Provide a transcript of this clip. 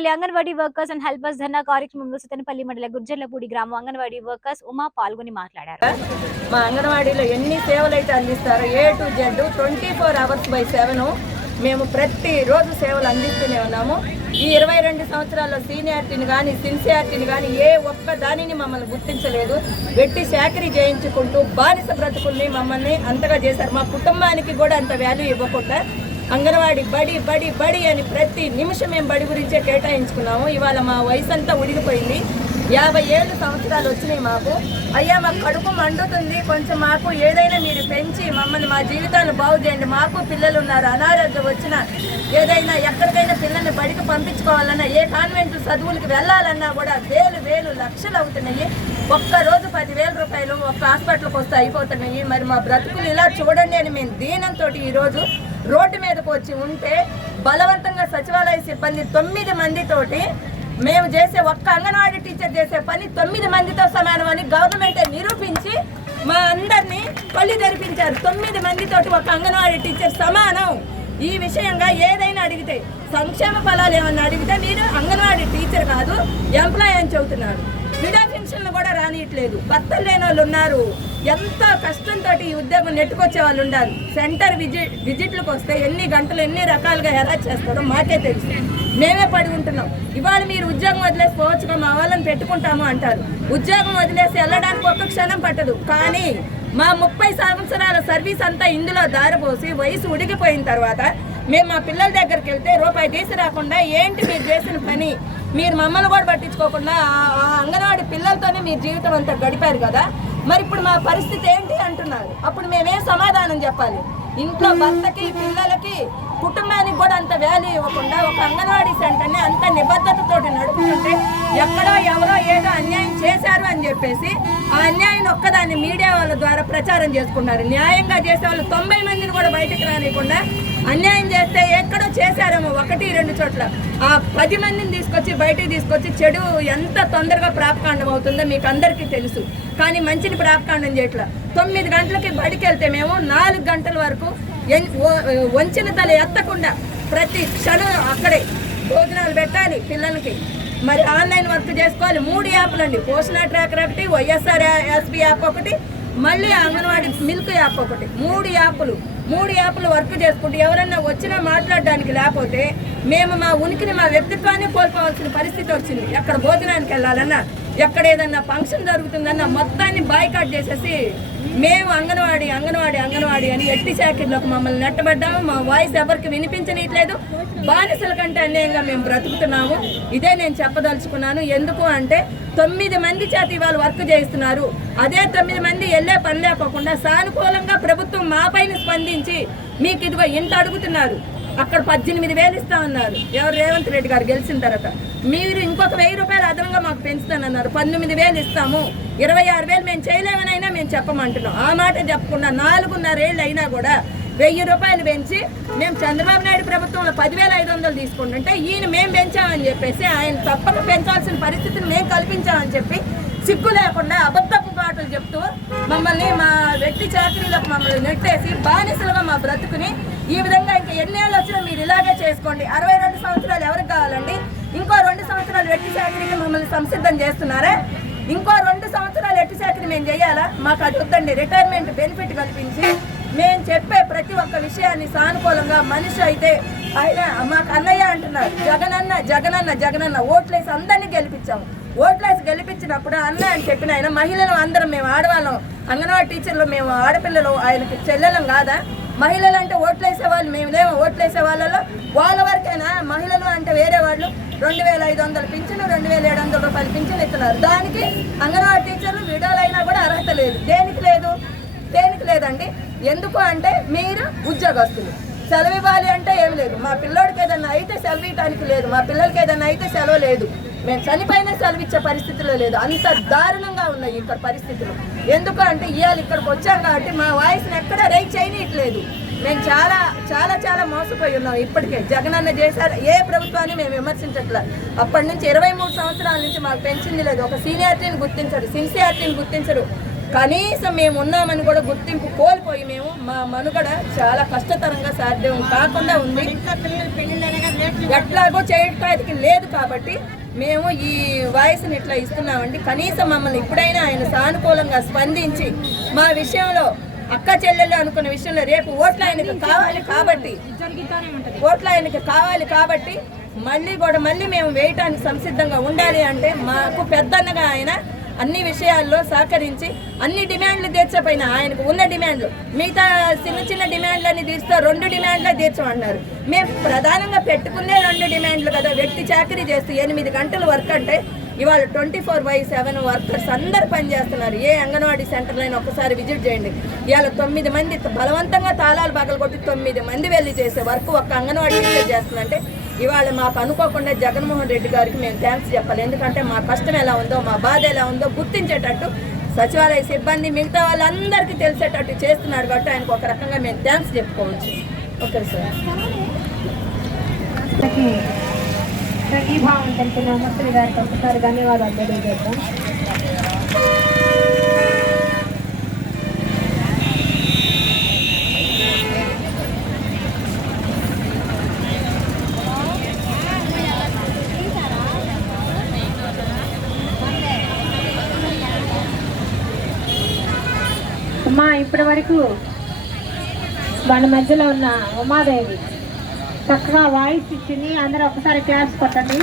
Sattenapalli anganwadi workers and helpers dharna కార్యక్రమంలో సత్తెనపల్లి మండల గుర్జర్లపూడి గ్రామం అంగన్వాడీ వర్కర్స్ ఉమా పాల్గొని మాట్లాడారు. మా అంగన్వాడీలో ఎన్ని సేవలు అయితే అందిస్తారో A to Z twenty four hours by seven మేము ప్రతిరోజు సేవలు అందిస్తూనే ఉన్నాము. ఈ ఇరవై రెండు సంవత్సరాల్లో సీనియారిటీని కానీ సిన్సియారిటీని కానీ ఏ ఒక్క దానిని మమ్మల్ని గుర్తించలేదు. వెట్టి చాకరీ చేయించుకుంటూ బానిస బ్రతుకుల్ని మమ్మల్ని అంతగా చేశారు. మా కుటుంబానికి కూడా అంత వాల్యూ ఇవ్వకుండా అంగన్వాడి బడి బడి బడి అని ప్రతి నిమిషం మేము బడి గురించే కేటాయించుకున్నాము. ఇవాళ మా వయసు అంతా ఉడిగిపోయింది. యాభై ఏళ్ళు సంవత్సరాలు వచ్చినాయి మాకు. అయ్యా మాకు కడుపు మండుతుంది. కొంచెం మాకు ఏదైనా మీరు పెంచి మమ్మల్ని మా జీవితాలు బాగు చేయండి. మాకు పిల్లలు ఉన్నారు. అనారోగ్యం వచ్చిన ఏదైనా ఎక్కడికైనా పిల్లల్ని బడికి పంపించుకోవాలన్నా ఏ కాన్వెంట్ చదువులకు వెళ్ళాలన్నా కూడా వేలు వేలు లక్షలు అవుతున్నాయి. ఒక్క రోజు పదివేల రూపాయలు ఒక్క హాస్పిటల్కి వస్తే అయిపోతున్నాయి. మరి మా బ్రతుకులు ఇలా చూడండి అని మేము దీనంతో ఈరోజు రోడ్డు మీదకు వచ్చి ఉంటే బలవంతంగా సచివాలయ సిబ్బంది తొమ్మిది మందితోటి మేము చేసే ఒక్క అంగన్వాడీ టీచర్ చేసే పని తొమ్మిది మందితో సమానం అని గవర్నమెంటే నిరూపించి మా అందరినీ కళ్ళు తెరిపించారు. తొమ్మిది మందితోటి ఒక అంగన్వాడీ టీచర్ సమానం. ఈ విషయంగా ఏదైనా అడిగితే సంక్షేమ ఫలాలు ఏమన్నా అడిగితే మీరు అంగన్వాడీ టీచర్ కాదు ఎంప్లాయ్ అని చెబుతున్నారు. పెన్షన్లు కూడా రానియట్లేదు. భర్తలు లేని వాళ్ళు ఉన్నారు. ఎంత కష్టంతో ఈ ఉద్యోగం నెట్టుకొచ్చే వాళ్ళు ఉన్నారు సెంటర్ విజిట్ విజిట్లకు వస్తే ఎన్ని గంటలు ఎన్ని రకాలుగా ఎలా చేస్తారో మాకే తెలుసు. మేమే పడి ఉంటున్నాం. ఇవాళ మీరు ఉద్యోగం వదిలేసి పోవచ్చుగా మా వాళ్ళని పెట్టుకుంటాము అంటారు. ఉద్యోగం వదిలేసి వెళ్ళడానికి ఒక్క క్షణం పట్టదు. కానీ మా ముప్పై సంవత్సరాల సర్వీస్ అంతా ఇందులో దారిపోసి వయసు ఉడికిపోయిన తర్వాత మేము మా పిల్లల దగ్గరికి వెళ్తే రూపాయి తీసి రాకుండా ఏంటి మీరు చేసిన పని? మీరు మమ్మల్ని కూడా పట్టించుకోకుండా ఆ- అంగన్వాడి పిల్లలతోనే మీ జీవితం అంతా గడిపారు కదా? మరి ఇప్పుడు మా పరిస్థితి ఏంటి అంటున్నారు? అప్పుడు మేమేం సమాధానం చెప్పాలి? ఇంట్లో భర్తకి పిల్లలకి కుటుంబానికి కూడా అంత వాల్యూ ఇవ్వకుండా ఒక అంగన్వాడీ సెంటర్ని అంత నిబద్ధతతో నడుపుతుంటే ఎక్కడో ఎవరో ఏదో అన్యాయం చేశారు అని చెప్పేసి ఆ అన్యాయం ఒక్కదాన్ని మీడియా వాళ్ళ ద్వారా ప్రచారం చేసుకున్నారు. న్యాయంగా చేసే వాళ్ళు తొంభై మందిని కూడా బయటకు రానియకుండా అన్యాయం చేస్తే ఎక్కడో చేశారేమో ఒకటి రెండు చోట్ల. ఆ పది మందిని తీసుకొచ్చి బయటికి తీసుకొచ్చి చెడు ఎంత తొందరగా ప్రాపకాండం అవుతుందో మీకు అందరికీ తెలుసు. కానీ మంచిని ప్రాపకాండం చేయట్లా. తొమ్మిది గంటలకి బడికి వెళ్తే మేము నాలుగు గంటల వరకు ఓ- వంచిన తల ఎత్తకుండా ప్రతి క్షణం అక్కడే భోజనాలు పెట్టాలి పిల్లలకి. మరి ఆన్లైన్ వర్క్ చేసుకోవాలి. మూడు యాప్లు అండి పోషణ ట్రాకర్ ఒకటి వైఎస్ఆర్ ఎస్బి యాప్ ఒకటి మళ్ళీ అంగన్వాడీ మిల్క్ యాప్ ఒకటి. మూడు యాప్లు. మూడు యాప్లు వర్క్ చేసుకుంటూ ఎవరన్నా వచ్చినా మాట్లాడడానికి లేకపోతే మేము మా ఉనికిని మా వ్యక్తిత్వాన్ని కోల్పోవాల్సిన పరిస్థితి వచ్చింది. ఎక్కడ భోజనానికి వెళ్ళాలన్నా ఎక్కడ ఏదన్నా ఫంక్షన్ జరుగుతుందన్నా మొత్తాన్ని బాయ్కాట్ చేసేసి మేము అంగన్వాడి అంగన్వాడి అంగన్వాడి అని ఎట్టి శాఖల్లోకి మమ్మల్ని నెట్టబడ్డాము. మా వాయిస్ ఎవరికి వినిపించనీయట్లేదు. బానిసల కంటే అన్యాయంగా మేము బ్రతుకుతున్నాము. ఇదే నేను చెప్పదలుచుకున్నాను. ఎందుకు అంటే తొమ్మిది మంది చేత ఇవాళ వర్క్ చేయిస్తున్నారు. అదే తొమ్మిది మంది వెళ్ళే పని లేకోకుండా సానుకూలంగా ప్రభుత్వం మాపైన స్పందించి మీకు ఇదిగో ఇంత అడుగుతున్నారు. అక్కడ పద్దెనిమిది వేలు ఇస్తా ఉన్నారు ఎవరు రేవంత్ రెడ్డి గారు గెలిచిన తర్వాత. మీరు ఇంకొక వెయ్యి రూపాయలు అదనంగా మాకు పెంచుతానన్నారు పంతొమ్మిది వేలు ఇస్తాము. ఇరవై ఆరు వేలు మేము చేయలేమనైనా మేము చెప్పమంటున్నాం. ఆ మాట చెప్పకుండా నాలుగున్నర ఏళ్ళు అయినా కూడా వెయ్యి రూపాయలు పెంచి మేము చంద్రబాబు నాయుడు ప్రభుత్వంలో పదివేల ఐదు వందలు తీసుకుంటుంటే ఈయన మేము పెంచామని చెప్పేసి ఆయన తప్పక పెంచాల్సిన పరిస్థితిని మేము కల్పించామని చెప్పి సిగ్గు లేకుండా అబద్ధపు మాటలు చెప్తూ మమ్మల్ని మా వ్యక్తి చాకరీలకు మమ్మల్ని నెట్టేసి బానిసలుగా మా బ్రతుకుని ఈ విధంగా ఇంకా ఎన్నేళ్ళు వచ్చినా మీరు ఇలాగే చేసుకోండి. అరవై రెండు సంవత్సరాలు ఎవరికి కావాలండి? ఇంకో రెండు సంవత్సరాలు వ్యక్తి చాకరీకి మమ్మల్ని సంసిద్ధం చేస్తున్నారా? ఇంకో రెండు సంవత్సరాలు ఎట్టి చాకరీ మేము చేయాలా? మాకు అది వద్దండి. రిటైర్మెంట్ బెనిఫిట్ కల్పించి మేము చెప్పే ప్రతి ఒక్క విషయాన్ని సానుకూలంగా మనిషి అయితే ఆయన మాకు అన్నయ్య అంటున్నారు. జగనన్న జగనన్న జగనన్న ఓట్లేసి అందరినీ గెలిపించాము. ఓట్లేసి గెలిపించినప్పుడు అన్న అని చెప్పిన ఆయన మహిళలు అందరం మేము ఆడవాళ్ళం. అంగన్వాడీ టీచర్లు మేము ఆడపిల్లలు ఆయనకి చెల్లెలం కాదా? మహిళలు అంటే ఓట్లేసే వాళ్ళు మేములేమో ఓట్లేసే వాళ్ళలో? వాళ్ళ వరకైనా? మహిళలు అంటే వేరే వాళ్ళు. రెండు వేల ఐదు వందలు పింఛను రెండు వేల ఏడు వందల రూపాయలు పింఛను ఇస్తున్నారు. దానికి అంగన్వాడీ టీచర్లు విడాలైనా కూడా అర్హత లేదు. దేనికి లేదు? దేనికి లేదండి? ఎందుకు అంటే మీరు ఉద్యోగస్తులు. సెలవు ఇవ్వాలి అంటే ఏం లేదు. మా పిల్లోడికి ఏదన్నా అయితే సెలవు ఇవ్వడానికి లేదు. మా పిల్లలకి ఏదన్నా అయితే సెలవు లేదు. మేము చనిపోయినా సెలవు ఇచ్చే పరిస్థితిలో లేదు. అంత దారుణంగా ఉన్నాయి ఇక్కడ పరిస్థితులు. ఎందుకు అంటే ఇవాళ ఇక్కడికి వచ్చాం కాబట్టి మా వాయిస్ని ఎక్కడ రైట్ చేయనీయట్లేదు. మేము చాలా చాలా చాలా మోసపోయి ఉన్నాం ఇప్పటికే. జగనన్న చేశారు. ఏ ప్రభుత్వాన్ని మేము విమర్శించట్లేదు అప్పటి నుంచి ఇరవై మూడు సంవత్సరాల నుంచి మాకు పెంచింది లేదు. ఒక సీనియారిటీని గుర్తించరు సిన్సియారిటీని గుర్తించరు. కనీసం మేము ఉన్నామని కూడా గుర్తింపు కోల్పోయి మేము మా మనుగడ చాలా కష్టతరంగా సాధ్యం కాకుండా ఉంది. ఎట్లాగో చేయటానికి లేదు కాబట్టి మేము ఈ వాయిస్ని ఇట్లా ఇస్తున్నామండి. కనీసం మమ్మల్ని ఇప్పుడైనా ఆయన సానుకూలంగా స్పందించి మా విషయంలో అక్క చెల్లెలు అనుకున్న విషయంలో రేపు ఓట్లు ఆయనకు కావాలి కాబట్టి ఓట్లు ఆయనకు కావాలి కాబట్టి మళ్ళీ కూడా మళ్ళీ మేము వేయటానికి సంసిద్ధంగా ఉండాలి అంటే మాకు పెద్దన్నగా ఆయన అన్ని విషయాల్లో సహకరించి అన్ని డిమాండ్లు తీర్చపోయిన ఆయనకు ఉన్న డిమాండ్లు మిగతా చిన్న చిన్న డిమాండ్లన్నీ తీరుస్తా రెండు డిమాండ్లే తీర్చమన్నారు మేము ప్రధానంగా పెట్టుకునే రెండు డిమాండ్లు కదా వ్యక్తి చాకరీ చేస్తూ ఎనిమిది గంటలు వర్క్ అంటే ఇవాళ twenty four by seven workers అందరు పనిచేస్తున్నారు ఏ అంగన్వాడీ సెంటర్లో అయినా ఒకసారి విజిట్ చేయండి. ఇవాళ తొమ్మిది మంది బలవంతంగా తాళాలు పగలగొట్టి తొమ్మిది మంది వెళ్ళి చేసే వర్క్ ఒక్క అంగన్వాడీ టీచర్ చేస్తుందంటే ఇవాళ మాకు అనుకోకుండా జగన్మోహన్ రెడ్డి గారికి మేము థ్యాంక్స్ చెప్పాలి. ఎందుకంటే మా కష్టం ఎలా ఉందో మా బాధ ఎలా ఉందో గుర్తించేటట్టు సచివాలయ సిబ్బంది మిగతా వాళ్ళందరికీ తెలిసేటట్టు చేస్తున్నారు కాబట్టి ఆయనకు ఒక రకంగా మేము థ్యాంక్స్ చెప్పుకోవచ్చు. Okay sir. సంఘీభావం తెలిపిన మంత్రి గారికి ఒకసారి ధన్యవాదాలు తెలియజేద్దాం. ఉమా ఇప్పటి వరకు వాళ్ళ మధ్యలో ఉన్న ఉమాదేవి చక్కగా వాయిస్ ఇచ్చింది. అందరూ ఒకసారి క్లాస్ కొట్టండి.